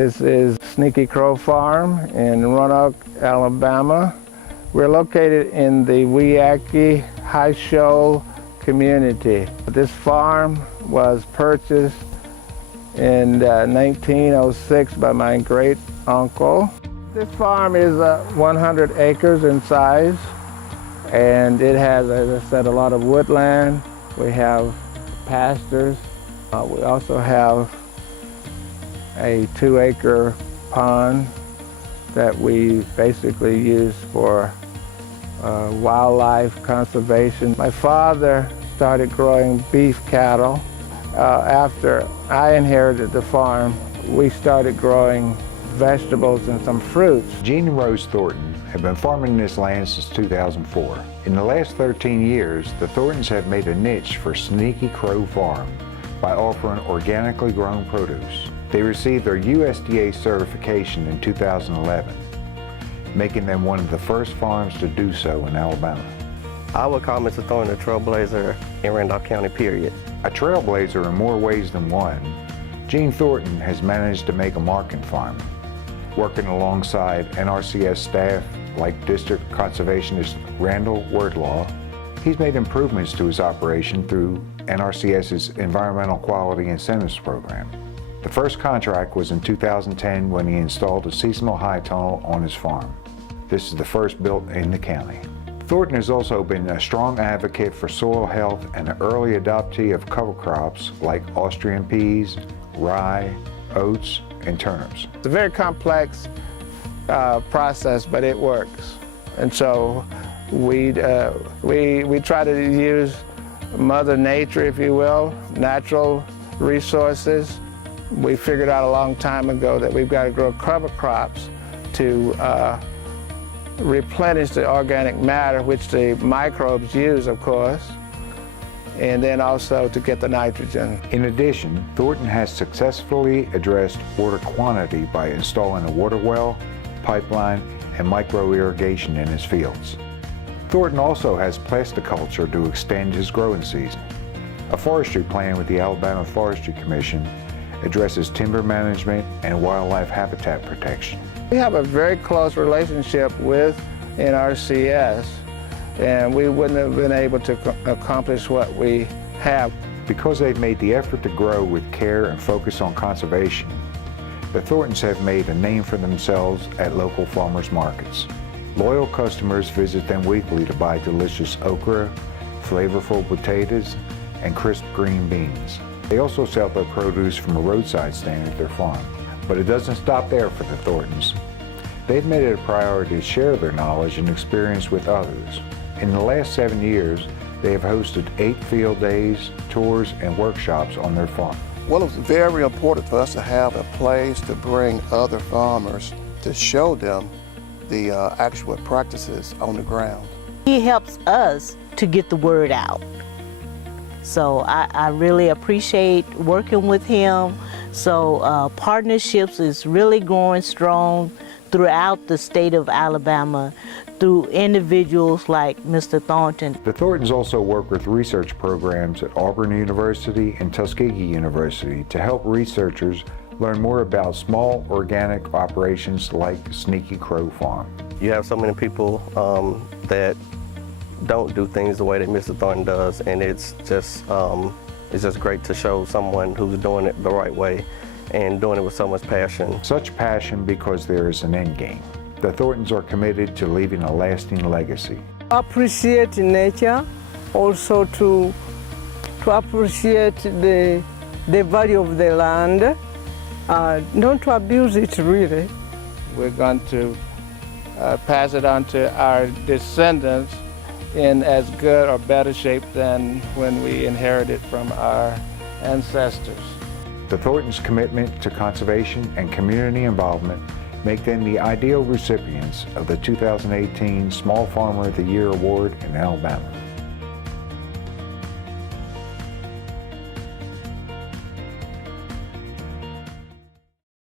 This is Sneaky Crow Farm in Roanoke, Alabama. We're located in the Weehawkee High Shoal community. This farm was purchased in 1906 by my great uncle. This farm is 100 acres in size, and it has, as I said, a lot of woodland. We have pastures. We also have a 2-acre pond that we basically use for wildlife conservation. My father started growing beef cattle. After I inherited the farm, we started growing vegetables and some fruits. Gene and Rose Thornton have been farming this land since 2004. In the last 13 years, the Thorntons have made a niche for Sneaky Crow Farm by offering organically grown produce. They received their USDA certification in 2011, making them one of the first farms to do so in Alabama. I would call Mr. Thornton a trailblazer in Randolph County, period. A trailblazer in more ways than one, Gene Thornton has managed to make a mark in farming, working alongside NRCS staff like District Conservationist Randall Wordlaw. He's made improvements to his operation through NRCS's Environmental Quality Incentives Program. The first contract was in 2010 when he installed a seasonal high tunnel on his farm. This is the first built in the county. Thornton has also been a strong advocate for soil health and an early adoptee of cover crops like Austrian peas, rye, oats, and turnips. It's a very complex process, but it works. And so we try to use Mother Nature, if you will, natural resources. We figured out a long time ago that we've got to grow cover crops to replenish the organic matter, which the microbes use, of course, and then also to get the nitrogen. In addition, Thornton has successfully addressed water quantity by installing a water well, pipeline, and micro-irrigation in his fields. Thornton also has Plasticulture to extend his growing season. A forestry plan with the Alabama Forestry Commission addresses timber management and wildlife habitat protection. We have a very close relationship with NRCS, and we wouldn't have been able to accomplish what we have. Because they've made the effort to grow with care and focus on conservation, the Thorntons have made a name for themselves at local farmers markets. Loyal customers visit them weekly to buy delicious okra, flavorful potatoes, and crisp green beans. They also sell their produce from a roadside stand at their farm. But it doesn't stop there for the Thorntons. They've made it a priority to share their knowledge and experience with others. In the last 7 years, they have hosted 8 field days, tours, and workshops on their farm. Well, it's very important for us to have a place to bring other farmers to show them the actual practices on the ground. He helps us to get the word out. So I really appreciate working with him. So partnerships is really growing strong throughout the state of Alabama through individuals like Mr. Thornton. The Thorntons also work with research programs at Auburn University and Tuskegee University to help researchers learn more about small organic operations like Sneaky Crow Farm. You have so many people that don't do things the way that Mr. Thornton does, and it's just great to show someone who's doing it the right way and doing it with so much passion. Such passion because there is an end game. The Thorntons are committed to leaving a lasting legacy. Appreciate nature, also to appreciate the value of the land, not to abuse it really. We're going to pass it on to our descendants in as good or better shape than when we inherited from our ancestors. The Thorntons' commitment to conservation and community involvement make them the ideal recipients of the 2018 Small Farmer of the Year Award in Alabama.